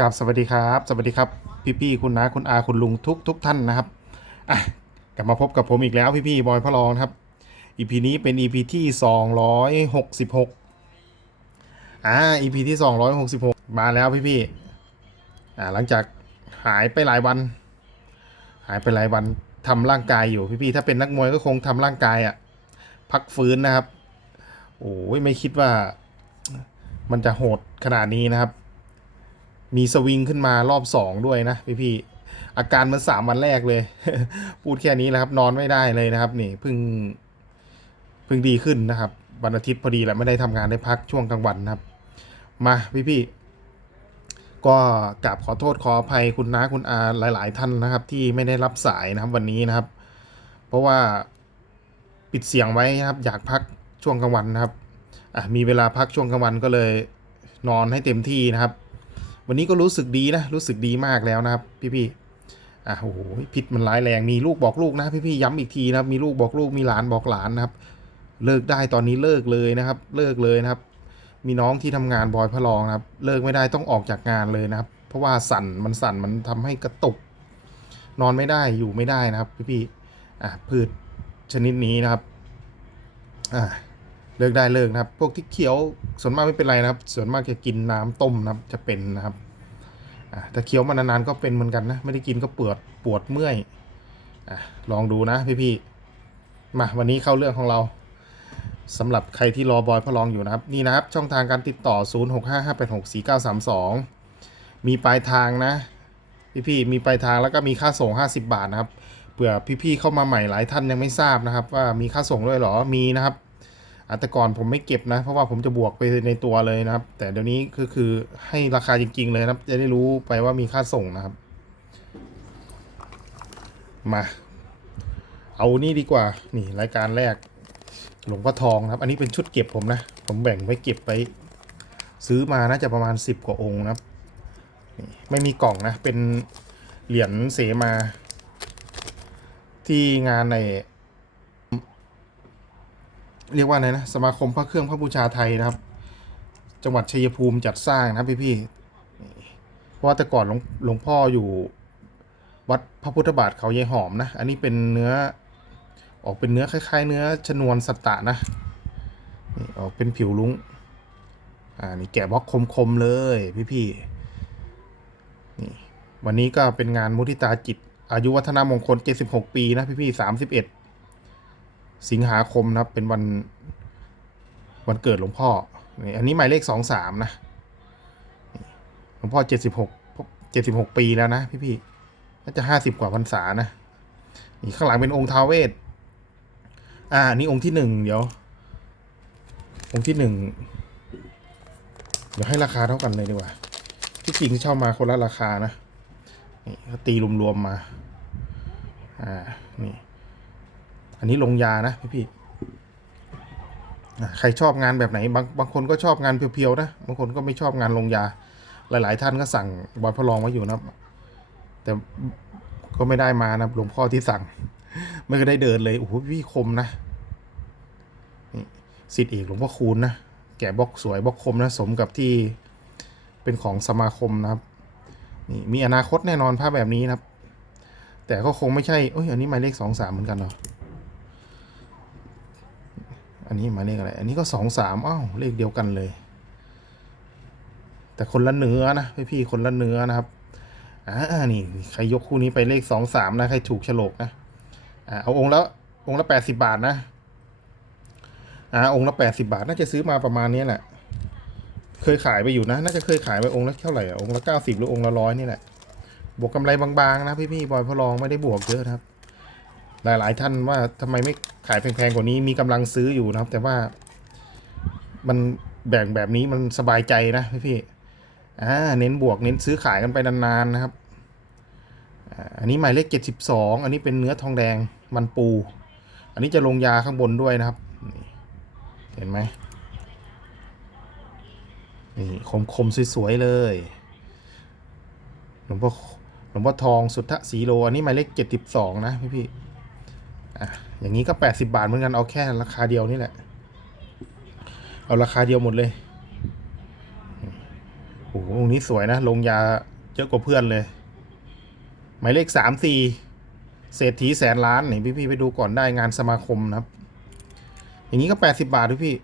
กับสวัสดีครับ สวัสดีครับ พี่พี่คุณน้าคุณอาคุณลุงทุกทุกท่านนะครับอะกลับมาพบกับผมอีกแล้วพี่พี่บอยพระรองนครับ EP นี้เป็น EP ที่266อ่า EP ที่266มาแล้วพี่พี่อ่าหลังจากหายไปหลายวัน หายไปหลายวันทำร่างกายอยู่พี่พี่ถ้าเป็นนักมวยก็คงทำร่างกายอะ่ะพักฟื้นนะครับโอ้ยไม่คิดว่า มันจะโหดขนาดนี้นะครับ มีสวิงขึ้นมารอบสองด้วยนะพี่พี่อาการมันสามวันแรกเลย พูดแค่นี้แหละครับ นอนไม่ได้เลยนะครับ นี่เพิ่งเพิ่งดีขึ้นนะครับวันอาทิตย์พอดีแหละไม่ได้ทำงานได้พักช่วงกลางวันนะครับ มาพี่พี่ก็กราบขอโทษขออภัยคุณน้าคุณอาหลาย ๆ ท่านนะครับ ที่ไม่ได้รับสายนะครับวันนี้นะครับ เพราะว่าปิดเสียงไว้นะครับ อยากพักช่วงกลางวันนะครับอะมีเวลาพักช่วงกลางวันก็เลย นอนให้เต็มที่นะครับ วันนี้ก็รู้สึกดีนะ รู้สึกดีมากแล้วนะครับพี่ๆอะโอ้โหพิษมันร้ายแรงมีลูกบอกลูกนะพี่ๆย้ำอีกทีนะครับมีลูกบอกลูกมีหลานบอกหลานนะครับ เลิกได้ตอนนี้เลิกเลยนะครับ เลิกเลยนะครับ มีน้องที่ทำงานบอยพระรองนะครับ เลิกไม่ได้ต้องออกจากงานเลยนะครับ เพราะว่าสั่นมันสั่นมันทำให้กระตุก นอนไม่ได้อยู่ไม่ได้นะครับ พี่ๆอะพืชชนิดนี้นะครับอะ เลิกได้เลิกนะครับ พวกที่เคี้ยวส่วนมากไม่เป็นไรนะครับ ส่วนมากจะกินน้ำต้มนะครับ จะเป็นนะครับอะถ้าเคี้ยวมานานๆก็เป็นเหมือนกันนะ ไม่ได้กินก็ปวดปวดเมื่อยอลองดูนะพี่ๆมาวันนี้เข้าเรื่องของเราสำหรับใครที่รอบอยพระรองอยู่นะครับ นี่นะครับ ช่องทางการติดต่อ 0655864932 มีปลายทางนะ พี่ๆมีปลายทางแล้วก็มีค่าส่ง 50 บาทนะครับเผื่อพี่ๆเข้ามาใหม่หลายท่านยังไม่ทราบนะครับ ว่ามีค่าส่งด้วยหรอมีนะครับ แต่ก่อนผมไม่เก็บนะ เพราะว่าผมจะบวกไปในตัวเลยนะครับ แต่เดี๋ยวนี้ก็คือให้ราคาจริง ๆ เลยนะครับ จะได้รู้ไปว่ามีค่าส่งนะครับ มา เอานี่ดีกว่า นี่รายการแรก หลวงพ่อทองครับ อันนี้เป็นชุดเก็บผมนะ ผมแบ่งไว้เก็บไป ซื้อมาน่าจะประมาณ 10 กว่าองค์นะครับ ไม่มีกล่องนะ เป็นเหรียญเสมาที่งานใน เรียกว่าไงนะสมาคมพระเครื่องพระบูชาไทยนะครับ จังหวัดชัยภูมิจัดสร้างนะครับพี่เพราะว่าแต่ก่อนหลวงงพ่ออยู่วัดพระพุทธบาทเขายายหอมนะ อันนี้เป็นเนื้อออกเป็นเนื้อคล้าย ๆ เนื้อชนวนสัตตะนะนี่ออกเป็นผิวลุงอ่านี่แกะบล็อกคมๆเลยพี่ๆนี่วันนี้ก็เป็นงานมุทิตาจิต อายุวัฒนามงคล 76 ปีนะพี่ๆ31 สิงหาคมนะครับ เป็นวันวันเกิดหลวงพ่อนี่อันนี้หมายเลขสองสามนะ หลวงพ่อเจ็ดสิบหกเจ็ดสิบหกปีแล้วนะพี่พี่ๆน่าจะห้าสิบกว่าพรรษานะ นี่ข้างหลังเป็นองค์ท้าวเวสอ่า นี่องค์ที่หนึ่งเดี๋ยว องค์ที่หนึ่งเดี๋ยวให้ราคาเท่ากันเลยดีกว่า ที่จริงเช่ามาคนละราคานะ นี่เขาตีรวมๆมา อ่า นี่ อันนี้ลงยานะพี่พี่ใครชอบงานแบบไหนบางบางคนก็ชอบงานเพียวๆนะบางคนก็ไม่ชอบงานลงยา หลาย ๆ ท่านก็สั่งบอยพระรองไว้อยู่นะแต่ก็ไม่ได้มานะหลวงพ่อที่สั่ง ไม่ก็ได้เดินเลยโอ้โหพี่คมนะนี่สิทธิ์เอกหลวงพ่อคูณนะแกบล็อกสวยบล็อกคมนะสมกับที่เป็นของสมาคมนะครับนี่มีอนาคตแน่นอนภาพแบบนี้นะครับ แต่ก็คงไม่ใช่เอ้ยอันนี้หมายเลขสองสามเหมือนกันเหรอ อันนี้หมายเลขอะไร อันนี้ก็สองสามอ้าวเลขเดียวกันเลย แต่คนละเนื้อนะพี่พี่ๆคนละเนื้อนะครับอ่านี่ใครยกคู่นี้ไปเลขสองสามนะใครถูกฉลกนะอ่าเอาองค์ละองค์ละแปดสิบาทนะอ่าองค์ละแปดสิบาท น่าจะซื้อมาประมาณนี้แหละ เคยขายไปอยู่นะ น่าจะเคยขายไปองค์ละเท่าไหร่อะองค์ละเก้าสิบหรือองค์ละร้อยนี่แหละ บวกกำไรบางๆนะพี่พี่ๆบอยพอลองไม่ได้บวกเยอะนะครับ หลายๆท่านว่าทำไมไม่ ขายแพงๆกว่านี้มีกำลังซื้ออยู่นะครับ แต่ว่ามันแบ่งแบบนี้มันสบายใจนะพี่พี่อ่าเน้นบวกเน้นซื้อขายกันไปนานๆนะครับอันนี้หมายเลขเจ็ดสิบสองอันนี้เป็นเนื้อทองแดงมันปู อันนี้จะลงยาข้างบนด้วยนะครับ เห็นไหมนี่คมๆสวยๆเลยหลวงพ่อหลวงพ่อทองสุทธสีโล อันนี้หมายเลขเจ็ดสิบสองนะพี่พี่ อะอย่างนี้ก็แปดสิบาทเหมือนกันเอาแค่ราคาเดียวนี่แหละ เอาราคาเดียวหมดเลยโอ้โหองนี้สวยนะ ลงยาเยอะกว่าเพื่อนเลย หมายเลขสามสี่เศรษฐีแสนล้านนี่พี่พี่ไปดูก่อนได้งานสมาคมนะครับ อย่างนี้ก็แปดสิบาทด้วยพี่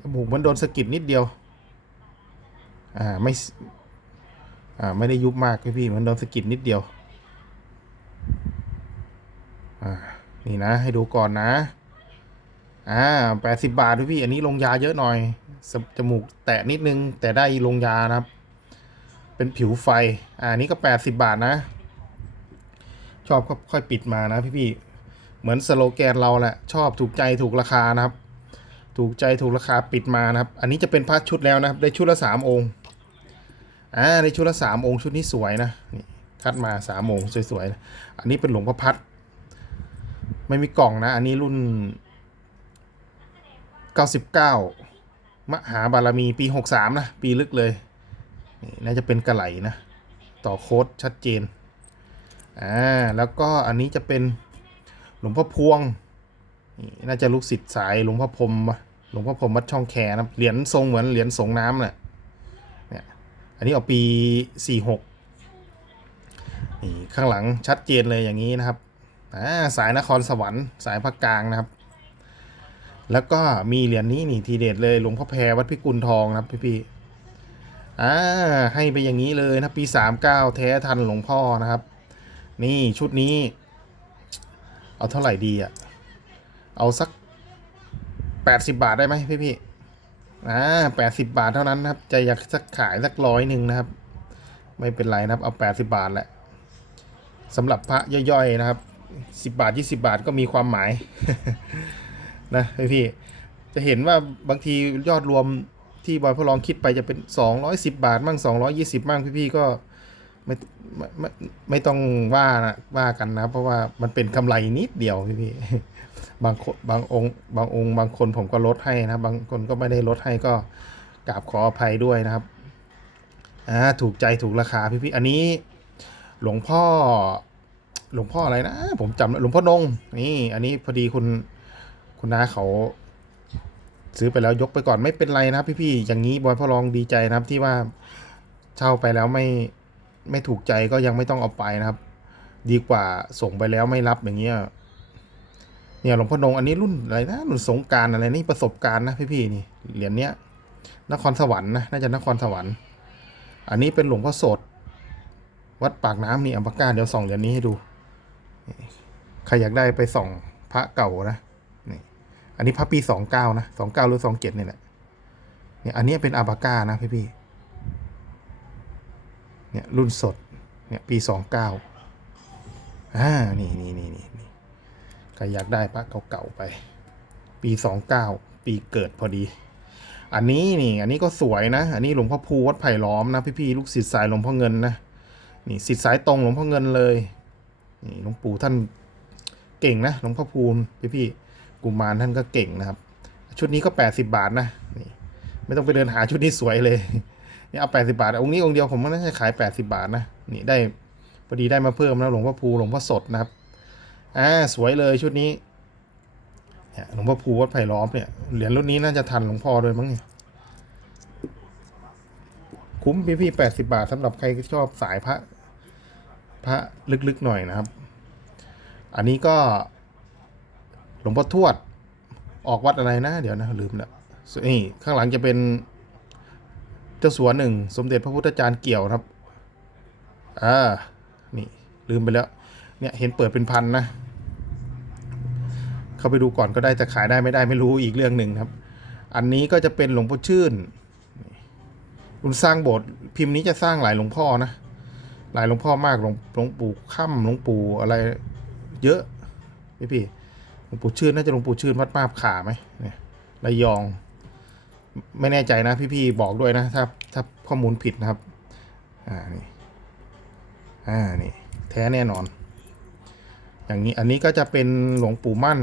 โอ้โหมันโดนสะกิดนิดเดียว อ่าไม่ อ่าไม่ได้ยุบมากพี่พี่มันโดนสะกิดนิดเดียว อ่า นี่นะ ให้ดูก่อนนะอ่าแปดสิบาทพี่ อันนี้ลงยาเยอะหน่อย จมูกแตะนิดนึง แต่ได้ลงยานะครับ เป็นผิวไฟ อ่าอันนี้ก็แปดสิบาทนะ ชอบก็ค่อยปิดมานะพี่พี่เหมือนสโลแกนเราแหละ ชอบถูกใจถูกราคานะครับ ถูกใจถูกราคาปิดมานะครับ อันนี้จะเป็นพระชุดแล้วนะครับ ได้ชุดละสามองค์ อ่าได้ชุดละสามองค์ชุดนี้สวยนะนี่คัดมาสามองค์สวยๆนะอันนี้เป็นหลวงพ่อพัด ไม่มีกล่องนะ อันนี้รุ่น 99 มหาบารมีปี 63 นะ ปีลึกเลยน่าจะเป็นกระไหลนะ ต่อโค้ดชัดเจน อ่า แล้วก็อันนี้จะเป็นหลวงพ่อพวง น่าจะลูกศิษย์สายหลวงพ่อพรมหลวงพ่อพรมวัดช่องแคนะเหรียญทรงเหมือนเหรียญสงน้ำแหละเนี่ย อันนี้เอาปี 46 นี่ข้างหลังชัดเจนเลยอย่างนี้นะครับ อ่าสายนครสวรรค์สายภาคกลางนะครับ แล้วก็มีเหรียญนี้นี่ทีเด็ดเลยหลวงพ่อแพรวัดพิกุลทองนะครับพี่พี่ๆอ่าให้ไปอย่างนี้เลยนะปีสามเก้าแท้ทันหลวงพ่อนะครับ นี่ชุดนี้ เอาเท่าไหร่ดีอะเอาสักแปดสิบาทได้ไหมพี่พี่ๆอ่าแปดสิบาทเท่านั้นนะครับ จะอยากสักขายสักร้อยหนึ่งนะครับ ไม่เป็นไรนะครับ เอาแปดสิบาทแหละสำหรับพระย่อยๆนะครับ สิบาทยี่สิบาทก็มีความหมาย นะพี่พี่ จะเห็นว่าบางทียอดรวมที่บอยพอลองคิดไปจะเป็น210บาทมั่ง220มั่งพี่พี่ก็ไม่ไม่ไม่ไม่ต้องว่านะว่ากันนะ เพราะว่ามันเป็นกำไรนิดเดียวพี่พี่บางคนบางองค์บางองค์ บางคนผมก็ลดให้นะ บางคนก็ไม่ได้ลดให้ก็กราบขออภัยด้วยนะครับอ่าถูกใจถูกราคาพี่พี่อันนี้ หลวงพ่อ หลวงพ่ออะไรนะ ผมจำหลวงพ่อนงนี่ อันนี้พอดีคุณคุณน้าเขา ซื้อไปแล้วยกไปก่อนไม่เป็นไรนะครับ พี่ๆอย่างนี้บอยพ่อรองดีใจนะครับที่ว่าเช่าไปแล้วไม่ไม่ถูกใจก็ยังไม่ต้องเอาไปนะครับ ดีกว่าส่งไปแล้วไม่รับอย่างเงี้ยเนี่ยหลวงพ่อนงอันนี้รุ่นอะไรนะรุ่นสงการอะไรนี่ประสบการณ์นะพี่ๆนี่เหรียญเนี้ยนครสวรรค์นะน่าจะนครสวรรค์ อันนี้เป็นหลวงพ่อสด วัดปากน้ำนี่อัมพกาเดี๋ยวส่องเหรียญนี้ให้ดู ใครอยากได้ไปส่องพระเก่านะนี่อันนี้พระปีสองเก้านะสองเก้าหรือสองเจ็ดนี่แหละเนี่ยอันนี้เป็นอาบาก้านะพี่พี่เนี่ยรุ่นสดเนี่ยปีสองเก้าอ่านี่นี่นี่นี่นี่ใครอยากได้พระเก่าๆไป ปีสองเก้าปีเกิดพอดี อันนี้นี่ อันนี้ก็สวยนะ อันนี้หลวงพ่อภูวัดไผ่ล้อมนะพี่พี่ลูกศิษย์สายหลวงพ่อเงินนะนี่ศิษย์สายตรงหลวงพ่อเงินเลยนี่หลวงปู่ท่าน เก่งนะหลวงพ่อภูนพี่พี่ๆกุมารท่านก็เก่งนะครับ ชุดนี้ก็ 80 บาทนะนี่ไม่ต้องไปเดินหาชุดนี้สวยเลยนี่เอา 80 บาทองค์นี้องค์เดียวผมก็น่าจะขาย 80 บาทนะนี่ได้พอดีได้มาเพิ่มแล้วหลวงพ่อภูหลวงพ่อสดนะครับอ่าสวยเลยชุดนี้หลวงพ่อภูวัดไผ่ล้อมเนี่ยเหรียญรุ่นนี้น่าจะทันหลวงพ่อด้วยมั้งเนี่ยคุ้มพี่พี่แปดสิบาทสำหรับใครชอบสายพระ พระลึกๆหน่อยนะครับ อันนี้ก็หลวงพ่อทวดออกวัดอะไรนะ เดี๋ยวนะลืมแล้วนี่ข้างหลังจะเป็นเจ้าสัวหนึ่งสมเด็จพระพุทธจารย์เกี่ยวครับอ่านี่ลืมไปแล้วเนี่ยเห็นเปิดเป็นพันนะ เข้าไปดูก่อนก็ได้จะขายได้ไม่ได้ไม่รู้อีกเรื่องหนึ่งครับ อันนี้ก็จะเป็นหลวงพ่อชื่นรุ่นสร้างโบสถ์พิมพ์นี้จะสร้างหลายหลวงพ่อนะ หลายหลวงพ่อมากหลวงหลวงปู่ค่ำหลวงปู่อะไร เยอะพี่พี่หลวงปู่ชื่นน่าจะหลวงปู่ชื่นวัดมาบขาไหมเนี่ยระยอง ไม่แน่ใจนะพี่ๆบอกด้วยนะถ้าถ้าข้อมูลผิดนะครับ อ่านี่อ่านี่แท้แน่นอน อย่างนี้อันนี้ก็จะเป็นหลวงปู่มั่น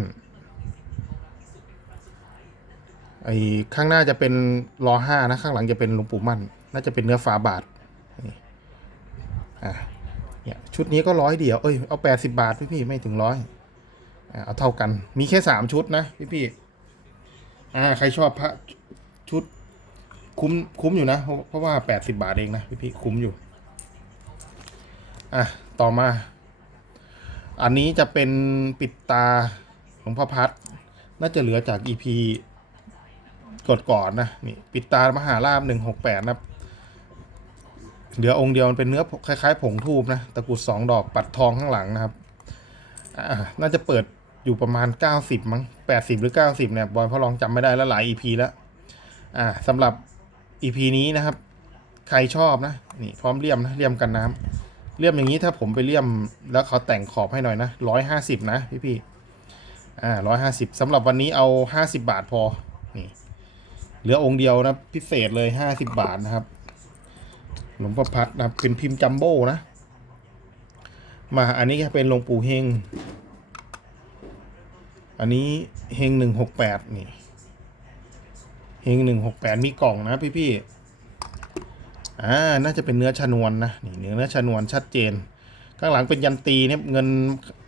ไอ้ข้างหน้าจะเป็นรอห้านะข้างหลังจะเป็นหลวงปู่มั่น น่าจะเป็นเนื้อฝาบาทนี่อ่า เนี่ยชุดนี้ก็ร้อยเดียว เอ้ย เอาแปดสิบาทพี่พี่ไม่ถึงร้อยเอาเท่ากัน มีแค่สามชุดนะพี่พี่อ่าใครชอบพระชุดคุ้มคุ้มอยู่นะ เพราะว่าแปดสิบาทเองนะพี่พี่คุ้มอยู่ อะ ต่อมา อันนี้จะเป็นปิดตาหลวงพ่อพัด น่าจะเหลือจากอีพีกดก่อนนะ นี่ ปิดตามหาลาบหนึ่งหกแปดนะ เหลือองค์เดียวมันเป็นเนื้อคล้ายๆ ผงทูบนะตะกุดสองดอกปัดทองข้างหลังนะครับน่าจะเปิดอยู่ประมาณ 90 มั้ง 80 หรือ 90 เนี่ย บอยพ่อลองจำไม่ได้แล้วหลาย EP แล้ว อ่าสำหรับ EP นี้นะครับ ใครชอบนะ นี่พร้อมเลี่ยมนะ เลี่ยมกันน้ำเลี่ยมอย่างนี้ถ้าผมไปเลี่ยม แล้วเขาแต่งขอบให้หน่อยนะ 150 นะ พี่พี่อ่า 150สำหรับวันนี้เอา 50 บาทพอ นี่ เหลือองค์เดียวนะ พิเศษเลย 50 บาทนะครับ หลวงพ่อพัดนะครับเป็นพิมพ์จัมโบ้นะ มาอันนี้ก็เป็นหลวงปู่เฮง อันนี้เฮงหนึ่งหกแปดนี่ เฮงหนึ่งหกแปดมีกล่องนะพี่พี่ๆอ่า น่าจะเป็นเนื้อชนวนนะนี่เนื้อชนวนชัดเจน ข้างหลังเป็นยันตีเนี่ยเงิน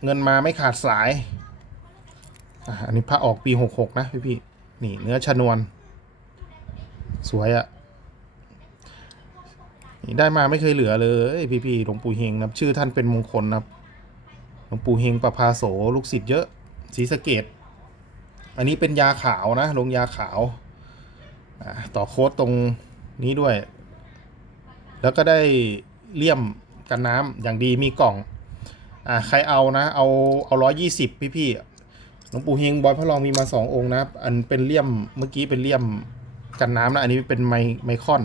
เงินมาไม่ขาดสายอ่าอันนี้พระออกปีหกหกนะพี่พี่ๆนี่เนื้อชนวน สวยอะ ได้มาไม่เคยเหลือเลยพี่พี่ๆหลวงปู่เฮงนะชื่อท่านเป็นมงคลนะหลวงปู่เฮงประภาโสลูกศิษย์เยอะศรีสะเกดอันนี้เป็นยาขาวนะลงยาขาวต่อโค้ดตรงนี้ด้วย แล้วก็ได้เลี่ยมกันน้ำอย่างดีมีกล่องอ่าใครเอานะเอาเอาร้อยยี่สิบพี่พี่ๆหลวงปู่เฮงบอยพระรองมีมาสององค์นะครับ อันเป็นเลี่ยมเมื่อกี้เป็นเลี่ยมกันน้ำนะอันนี้เป็นไมไมคอน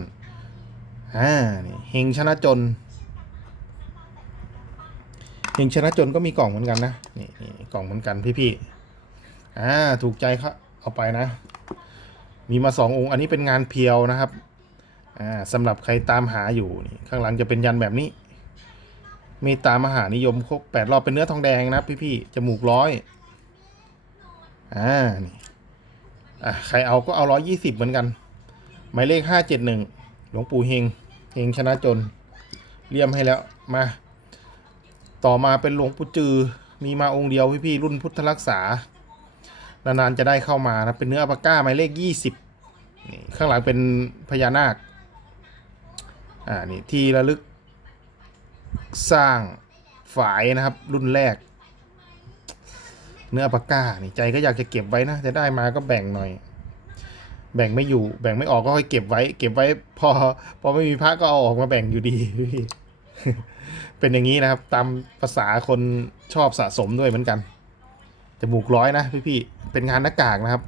อ่านี่เฮงชนะจนเฮงชนะจนก็มีกล่องเหมือนกันนะนี่นี่กล่องเหมือนกันพี่ๆอ่าถูกใจครับเอาไปนะ มีมาสององค์ อันนี้เป็นงานเพียวนะครับอ่าสำหรับใครตามหาอยู่นี่ข้างหลังจะเป็นยันแบบนี้เมตตามหานิยมครบแปดรอบเป็นเนื้อทองแดงนะพี่ๆจมูกร้อยอ่านี่อะใครเอาก็เอาร้อยยี่สิบเหมือนกัน หมายเลขห้าเจ็ดหนึ่ง หลวงปู่เฮงเฮงชนะจนเลี่ยมให้แล้วมา ต่อมาเป็นหลวงปู่จือมีมาองค์เดียวพี่ๆรุ่นพุทธรักษานานๆจะได้เข้ามานะเป็นเนื้ออัปาก้าหมายเลขยี่สิบนี่ข้างหลังเป็นพญานาคอ่านี่ที่ระลึกสร้างฝายนะครับ รุ่นแรก เนื้ออัปาก้านี่ใจก็อยากจะเก็บไว้นะ จะได้มาก็แบ่งหน่อย แบ่งไม่อยู่ แบ่งไม่ออกก็ค่อยเก็บไว้ เก็บไว้พอ พอไม่มีพระก็เอาออกมาแบ่งอยู่ดีพี่เป็นอย่างนี้นะครับ ตามภาษาคนชอบสะสมด้วยเหมือนกันจมูกร้อยนะพี่ๆเป็นงานหน้ากากนะครับ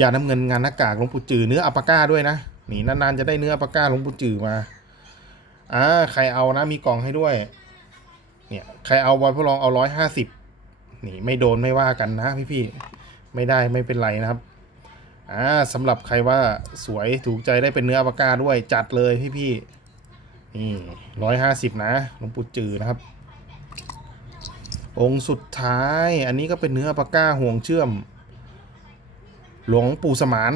ยาน้ำเงินงานหน้ากากหลวงปู่จือเนื้ออัปาก้าด้วยนะนี่นานๆจะได้เนื้ออัปาก้าหลวงปู่จือมาอ่าใครเอานะมีกล่องให้ด้วย เนี่ยใครเอาบอลพลองเอาร้อยห้าสิบนี่ไม่โดนไม่ว่ากันนะพี่ๆไม่ได้ไม่เป็นไรนะครับ อ่าสำหรับใครว่าสวยถูกใจได้เป็นเนื้อปาก้าด้วยจัดเลยพี่ๆนี่ร้อยห้าสิบนะหลวงปู่จือนะครับ องค์สุดท้ายอันนี้ก็เป็นเนื้อปาก้าห่วงเชื่อม หลวงปู่สมาน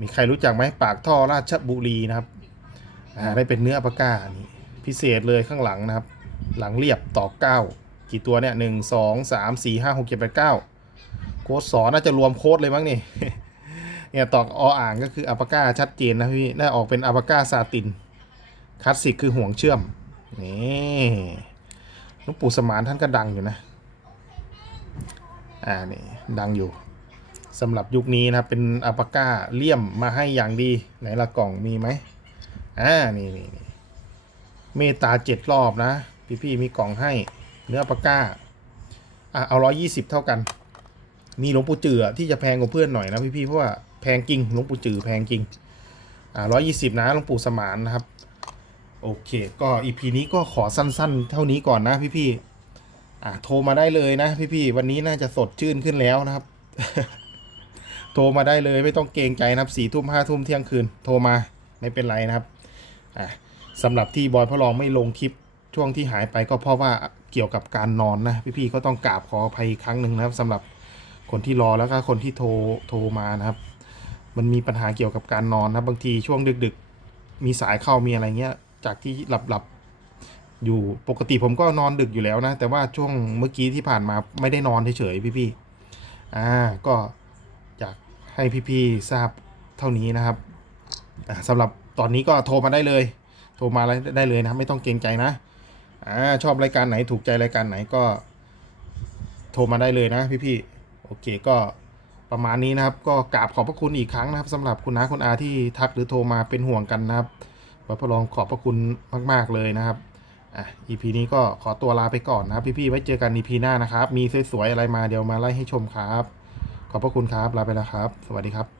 มีใครรู้จักไหมปากท่อราชบุรีนะครับอ่าได้เป็นเนื้อปากานี่พิเศษเลยข้างหลังนะครับ หลังเรียบต่อเก้ากี่ตัวเนี่ยหนึ่งสองสามสี่ห้าหกเจ็ดแปดเก้าโค้ดสอนน่าจะรวมโค้ดเลยมั้งนี่ เนี่ยตอกออ่างก็คืออัปปาก้าชัดเจนนะพี่ได้ออกเป็นอัปปาก้าซาตินคลาสสิกคือห่วงเชื่อมนี่หลวงปู่สมานท่านก็ดังอยู่นะอ่านี่ดังอยู่สำหรับยุคนี้นะเป็นอัปปาก้าเลี่ยมมาให้อย่างดีไหนละกล่องมีไหมอ่านี่นี่นเมตาเจ็ดรอบนะ พี่พี่มีกล่องให้เนื้ออัปปาก้าอะเอาร้อยี่สิบเท่ากัน มีหลวงปู่เจือที่จะแพงกว่าเพื่อนหน่อยนะพี่พี่เพราะว่า แพงจริงหลวงปู่จือแพงจริง อ่าร้อยี่สิบนะหลวงปู่สมานนะครับ โอเคก็อีพีนี้ก็ขอสั้นๆ เท่านี้ก่อนนะพี่ๆอ่าโทรมาได้เลยนะพี่ๆวันนี้น่าจะสดชื่นขึ้นแล้วนะครับ โทรมาได้เลยไม่ต้องเกรงใจนะครับสี่ทุ่มห้าทุ่มเที่ยงคืน โทรมาไม่เป็นไรนะครับอะสำหรับที่บอยพระรองไม่ลงคลิปช่วงที่หายไปก็เพราะว่าเกี่ยวกับการนอนนะพี่ๆก็ต้องกราบขออภัยครั้งหนึ่งนะครับสำหรับคนที่รอแล้วก็คนที่โทรโทรมานะครับ มันมีปัญหาเกี่ยวกับการนอนนะบางทีช่วงดึกๆ มีสายเข้ามีอะไรเงี้ย จากที่หลับๆ อยู่ปกติผมก็นอนดึกอยู่แล้วนะ แต่ว่าช่วงเมื่อกี้ที่ผ่านมาไม่ได้นอนเฉยๆพี่ๆอ่าก็อยากให้พี่ๆทราบเท่านี้นะครับสำหรับตอนนี้ก็โทรมาได้เลย โทรมาได้เลยนะไม่ต้องเกรงใจนะอ่าชอบรายการไหนถูกใจรายการไหนก็ โทรมาได้เลยนะพี่ๆโอเคก็ ประมาณนี้นะครับ ก็กราบขอบพระคุณอีกครั้งนะครับสำหรับคุณน้าคุณอาที่ทักหรือโทรมาเป็นห่วงกันนะครับไว้พอลองขอบพระคุณมาก ๆ เลยนะครับอะ EP นี้ก็ขอตัวลาไปก่อนนะครับ พี่ ๆ ไว้เจอกัน EP หน้านะครับ มีสวย ๆ อะไรมาเดี๋ยวมาไล่ให้ชมครับ ขอบพระคุณครับ ลาไปแล้วครับ สวัสดีครับ